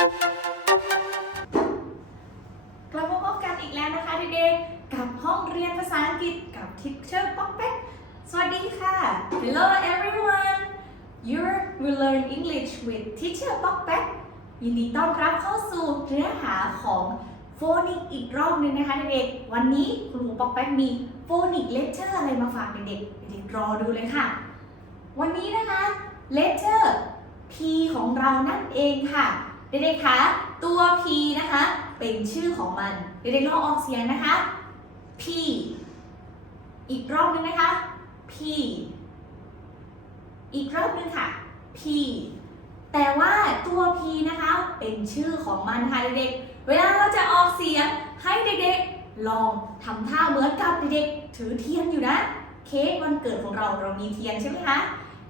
กลับมาพบกันอีกแล้วนะคะเด็กๆกับห้องเรียนภาษาอังกฤษกับ Teacher ป๊อกแป๊กสวัสดีค่ะ Hello everyone you will learn English with Teacher ป๊อกแป๊กยินดีต้อนรับเข้าสู่เนื้อหาของโฟนิกอีกรอบหนึงนะคะเด็กๆวันนี้คุณครูป๊อกแป๊กมีโฟนิกเลคเชอร์อะไรมาฝากเด็กๆเด็กๆรอดูเลยค่ะ วันนี้นะคะเลคเชอร์ P ของเรานั่นเองค่ะ เด็กๆคะตัว P นะคะ เป็นชื่อของมัน เด็กๆลองออกเสียงนะคะ P อีกรอบนึงนะคะ P อีกรอบนึงค่ะ P แต่ว่าตัว P นะคะ เป็นชื่อของมันค่ะเด็กๆ เวลาเราจะออกเสียงให้เด็กๆ ลองทำท่าเหมือนกับเด็กๆ ถือเทียนอยู่นะ เค้กวันเกิดของเราเรามีเทียนใช่ไหมคะ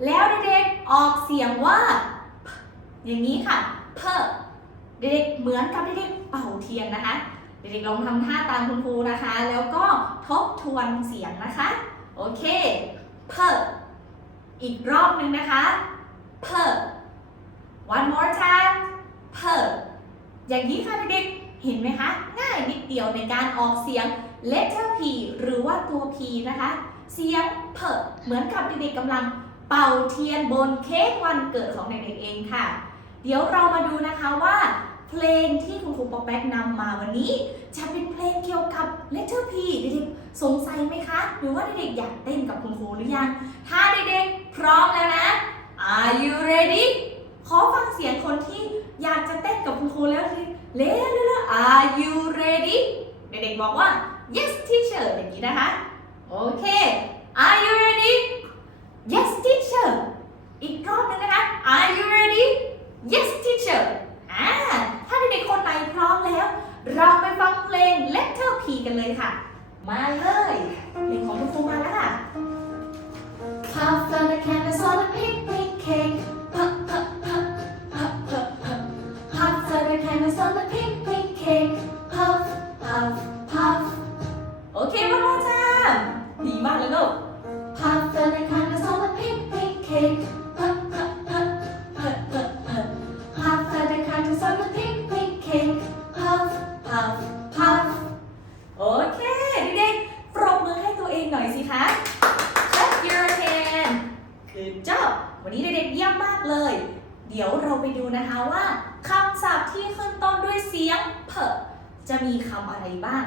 แล้วเด็กๆ ออกเสียงว่า อย่างนี้ค่ะ เพอเด็กเหมือนกับเด็กเป่าเทียนนะคะ เด็กๆลองทำท่าตามคุณครูนะคะ แล้วก็ทบทวนเสียงนะคะ โอเคเพออีกรอบหนึ่งนะคะเพอ one more time เพออย่างนี้ค่ะเด็กๆเห็นไหมคะ ง่ายนิดเดียวในการออกเสียง letter P หรือว่าตัว P นะคะ เสียงเพอเหมือนกับเด็กๆกำลังเป่าเทียนบนเค้กวันเกิดของเด็กๆเองค่ะ เดี๋ยวเรามาดูนะคะว่า เพลงที่คุณครูปอกแป๊กนำมาวันนี้ จะเป็นเพลงเกี่ยวกับ letter P เด็กๆสงสัยไหมคะ หรือว่าเด็กๆอยากเต้นกับคุณครูหรือยัง ถ้าเด็กๆพร้อมแล้วนะ Are you ready ขอฟังเสียงคนที่อยากจะเต้นกับคุณครูแล้วสิเร็วๆ Are you ready เด็กๆบอกว่า yes teacher อย่างนี้นะคะ โอเค Are you ready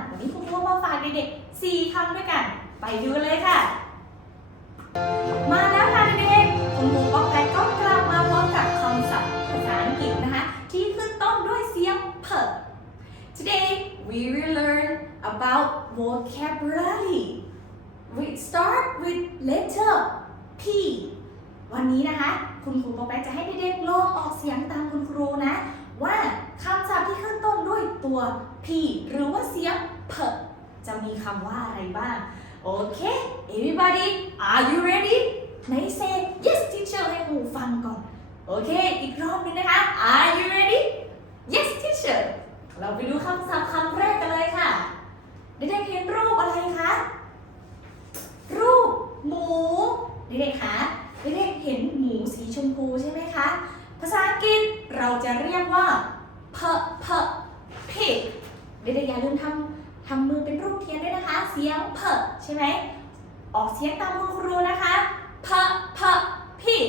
วันนี้คุณครูมาฝากเด็กๆ4คำด้วยกัน ไปดูเลยค่ะ มาแล้วค่ะเด็กๆคุณครูป๊อกแป๊กก็กลับมาพร้อมกับคำศัพท์ภาษาอังกฤษนะคะ ที่ขึ้นต้นด้วยเสียงเพอ Today we will learn about vocabulary we start with letter P วันนี้นะคะ คุณครูปอแป๊กจะให้เด็กๆลองออกเสียงตามคุณครูนะ ว่าคำศัพท์ที่ขึ้นต้นด้วยตัว P หรือว่าเสียง P จะมีคำว่าอะไรบ้างโอเค everybody are you ready ไหน say yes teacher ให้ครูฟังก่อน โอเค อีกรอบนึงนะคะ are you ready yes teacher เราไปดูคำศัพท์คำแรกกันเลยค่ะเด็กๆเห็นรูปอะไรคะ รูปหมูเด็กๆคะเด็กๆเห็นหมูสีชมพูใช่ไหมคะ ภาษาอังกฤษเราจะเรียกว่า p p pig เด็กๆอย่าลืมทำ ทำมือเป็นรูปเทียนด้วยนะคะ เสียง p ใช่ไหม ออกเสียงตามคุณครูนะคะ p p pig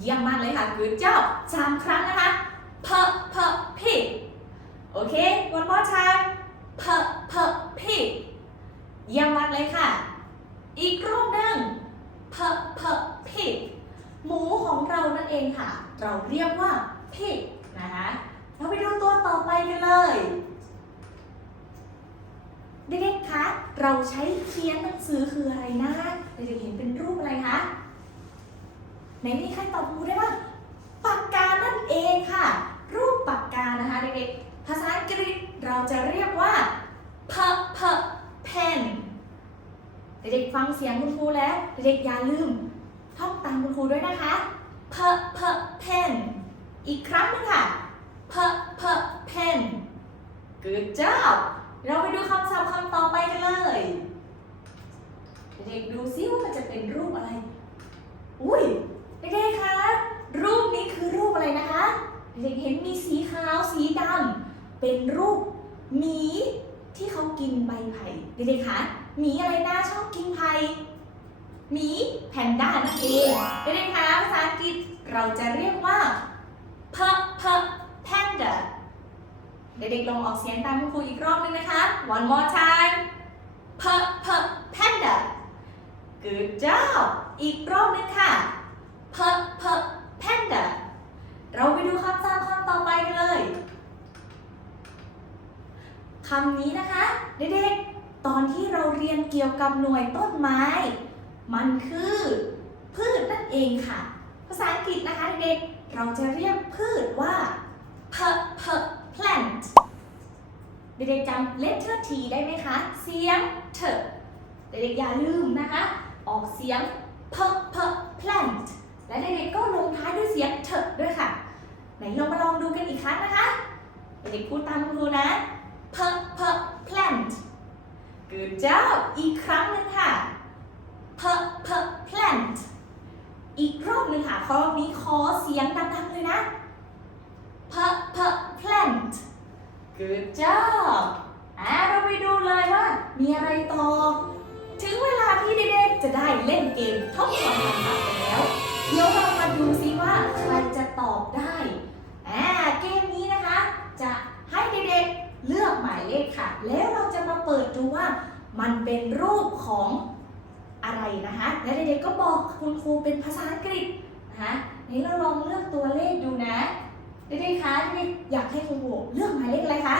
เยี่ยมมากเลยค่ะ good job สามครั้งนะคะ p p pig โอเค one more time p p pig เยี่ยมมากเลยค่ะ อีกรอบหนึ่ง p p pig หมูของเรานั่นเองค่ะ เราเรียกว่า pig นะคะ เราไปดูตัวต่อไปกันเลย เด็กๆ คะ เราใช้เขียนหนังสือคืออะไรนะ เด็กๆ เห็นเป็นรูปอะไรคะ ไหนมีใครตอบครูได้บ้างปากกา นั่นเองค่ะ รูปปากกานะคะเด็กๆ ภาษาอังกฤษเราจะเรียกว่า p p pen เด็กๆ ฟังเสียงคุณครูแล้ว เด็กๆ อย่าลืมท่องตามคุณครูด้วยนะคะ p p pen อีกครั้งนึงค่ะ p p pen good job เราไปดูคำศัพท์คำต่อไปกันเลย เด็กๆดูซิว่ามันจะเป็นรูปอะไร อุ้ยเด็กๆคะรูปนี้คือรูปอะไรนะคะ เด็กๆเห็นมีสีขาวสีดำเป็นรูปหมีที่เขากินใบไผ่เด็กๆคะหมีอะไรน่าชอบกินไผ่หมีแพนด้านั่นเองเด็กๆคะภาษาอังกฤษเราจะเรียกว่า p p panda เด็กๆลองออกเสียงตามคุณครูอีกรอบนึงนะคะ one more time p p panda good job อีกรอบนึงค่ะ p p panda เราไปดูคำศัพท์คำต่อไปกันเลยคำนี้นะคะ เด็กๆ ตอนที่เราเรียนเกี่ยวกับหน่วยต้นไม้ มันคือพืชนั่นเองค่ะ ภาษาอังกฤษนะคะเด็กๆ เราจะเรียกพืชว่า p p plant เด็กๆจำ letter T ได้ไหมคะ เสียง t เด็กๆอย่าลืมนะคะ ออกเสียง p p plant และเด็กๆก็ลงท้ายด้วยเสียง t ด้วยค่ะ ไหนเรามาลองดูกันอีกครั้งนะคะ เด็กๆพูดตามครูนะ p p plant good job อีกครั้งหนึงค่ะ p p plant อีกรอบหนึ่งค่ะรอบนี้ขอเสียงดังๆเลยนะ p p plant good job อ่าเราไปดูเลยว่า มีอะไรต่อ ถึงเวลาที่เด็กๆจะได้เล่นเกมทบทวนคำศัพท์กันแล้ว เดี๋ยวเรามาดูซิว่าใครจะตอบได้อ่าเกมนี้นะคะ จะให้เด็กๆเลือกหมายเลขค่ะ แล้วเราจะมาเปิดดูว่า มันเป็นรูปของอะไรนะคะ และเด็กๆก็บอกคุณครูเป็นภาษาอังกฤษนะคะนี้เราลองเลือกตัวเลขดูนะ เด็กๆคะเด็กอยากให้คุณครูเลือกหมายเลขอะไรคะ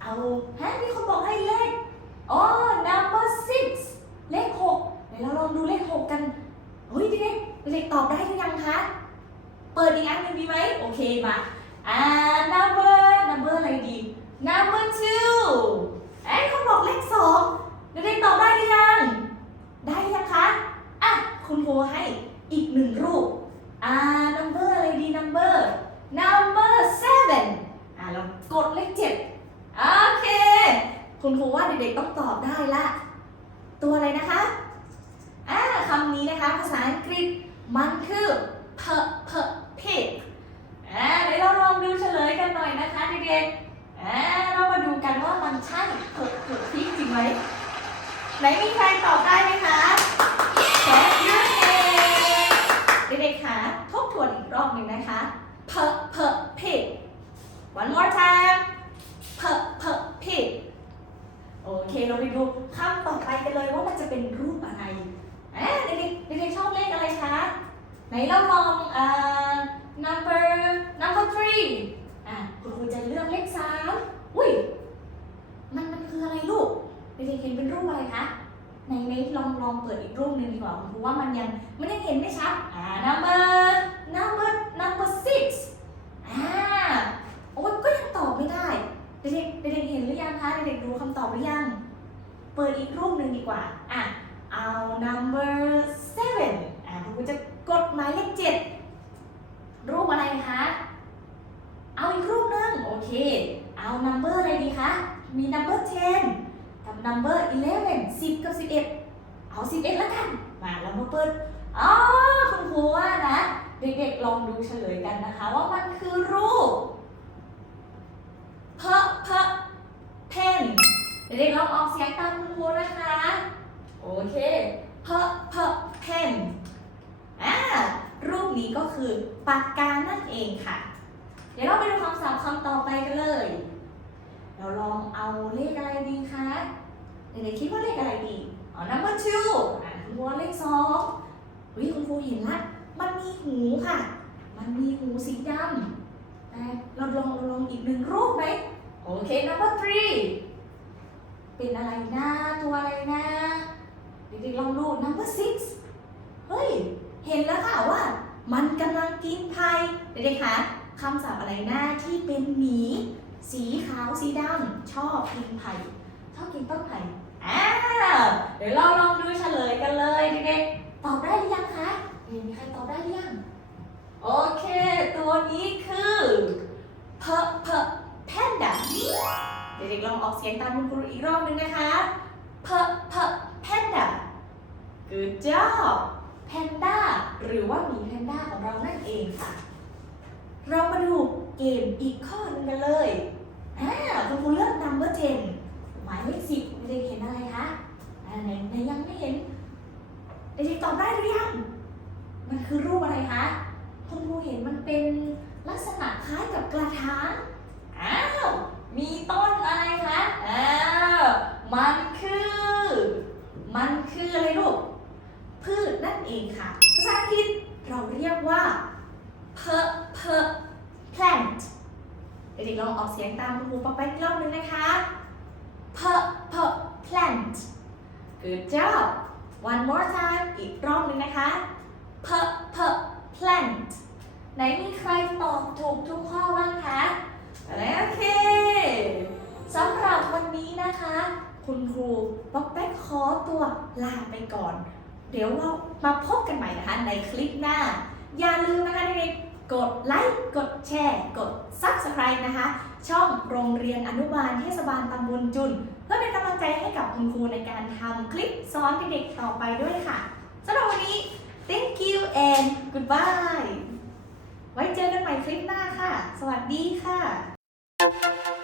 เอาฮะมีคนบอกให้เลข อ๋อ number six เลขหกเดี๋ยวเราลองดูเลขหกกันเฮ้ยเด็กๆเด็กตอบได้หรือยังคะ เปิดอีกอันหนึ่งดีไหมโอเคมา อ่า number number อะไรดี number two ไอ้ยเขาบอกเลขสองเด็กๆตอบได้หรือยัง ได้หรือยังคะ อะ คุณครูให้อีกหนึ่งรูป อ่า number อะไรดี number number seven อ่าเรากดเลขเจ็ดโอเค คุณครูว่าเด็กๆต้องตอบได้ละ ตัวอะไรนะคะ อ่าคำนี้นะคะ ภาษาอังกฤษ มันคือ p p pig อ่าเดี๋ยวเราลองดูเฉลยกันหน่อยนะคะเด็กๆอ่าเรามาดูกันว่ามันใช่ p p pig จริงไหมไหนมีใครตอบได้ไหมคะ Check your head เด็กๆคะทบทวนอีกรอบหนึ่งนะคะ p p pig one more time p p pig โอเค เราไปดูคำต่อไปกันเลยว่ามันจะเป็นรูปอะไรอ่าเด็กๆเด็กๆชอบเลขอะไรคะ ไหนเราลองเอ่อ number number three อะคุณครูจะเลือกเลขสามอุ้ย มันมันคืออะไรลูกเด็กๆเห็นเป็นรูปอะไรคะในในลองลองเปิดอีกรูปหนึ่งดีกว่าคุณครูว่ามันยังมันยังเห็นไม่ชัดอ่า number number number six อ่าโอ้ยก็ยังตอบไม่ได้เด็กๆเด็กๆเห็นหรือยังคะเด็กๆรู้คำตอบหรือยัง เปิดอีกรูปหนึ่งดีกว่าอะเอา number seven อะคุณครูจะกด หมายเลขเจ็ดรูปอะไรคะ เอาอีกรูปหนึ่งโอเค เอา number อะไรดีคะ มี number 10กับ number 11 10 กับ 11 เอา 11 แล้วกัน มาเรามาเปิดอ๋อคุณครูว่านะ เด็กๆลองดูเฉลยกันนะคะ ว่ามันคือรูปเพะเพะเพนเด็กๆลองออกเสียงตามคุณครูนะคะ โอเคเพะเพะเพน รูปนี้ก็คือปากกานั่นเองค่ะ เดี๋ยวเราไปดูคำศัพท์คำต่อไปกันเลย เราลองเอาเลขอะไรดีคะเด็กๆคิดว่าเลขอะไรดีอ๋อ number two อะคุณครูว่าเลขสองเฮ้ยคุณครูเห็นละ มันมีหูค่ะ มันมีหูสีดำแต่เราลองเราลองอีกหนึ่งรูปไหมโอเค number three เป็นอะไรนะตัวอะไรนะเด็กๆลองดู number six เฮ้ย เห็นแล้วค่ะว่า มันกำลังกินไผ่เด็กๆคะคำศัพท์อะไรหนะที่เป็นหมี สีขาวสีดำชอบกินไผ่ชอบกินต้นไผ่อ่าเดี๋ยวเราลองดูเฉลยกันเลยเด็กๆตอบได้หรือยังคะมีใครตอบได้หรือยังโอเค ตัวนี้คือเพเพแพนด้าเด็กๆลองออกเสียงตามคุณครูอีกรอบนึงนะคะเพเพแพนด้า Good job แพนด้า หรือว่าหมีแพนด้าของเรานั่นเองค่ะ เรามาดูเกมอีกข้อหนึงกันเลยอ่าคุณครูเลือก number 10หมายเลขสิบเด็กเห็นอะไรคะอ่าไหนไหนยังไม่เห็นเด็กๆตอบได้หรือยัง มันคือรูปอะไรคะคุณครูเห็นมันเป็นลักษณะคล้ายกับกระถางอ้าว มีต้นอะไรคะ อ้าว มันคือ มันคืออะไรลูก พืชนั่นเองค่ะ ภาษาอังกฤษเราเรียกว่า p p plant เด็กๆลองออกเสียงตามคุณค รูปอปไปอีกรอบหนึงนะคะ p p plant good job one more time อีกรอบหนึงนะคะ p p plant ไหนมีใครตอบถูกทุกข้อบ้างคะโอเคสำหรับวันนี้นะคะ คุณครูป๊อกแป๊กขอตัวลาไปก่อน เดี๋ยวเรามาพบกันใหม่นะคะในคลิปหน้า อย่าลืมนะคะเด็ก กดไลค์กดแชร์ กด Subscribe นะคะ ช่องโรงเรียนอนุบาลเทศบาลตำบลจุน เพื่อเป็นกำลังใจให้กับคุณครูในการทำคลิปสอนเด็กๆต่อไปด้วยค่ะสำหรับวันนี้ thank you and goodbye ไว้เจอกันใหม่คลิปหน้าค่ะ สวัสดีค่ะ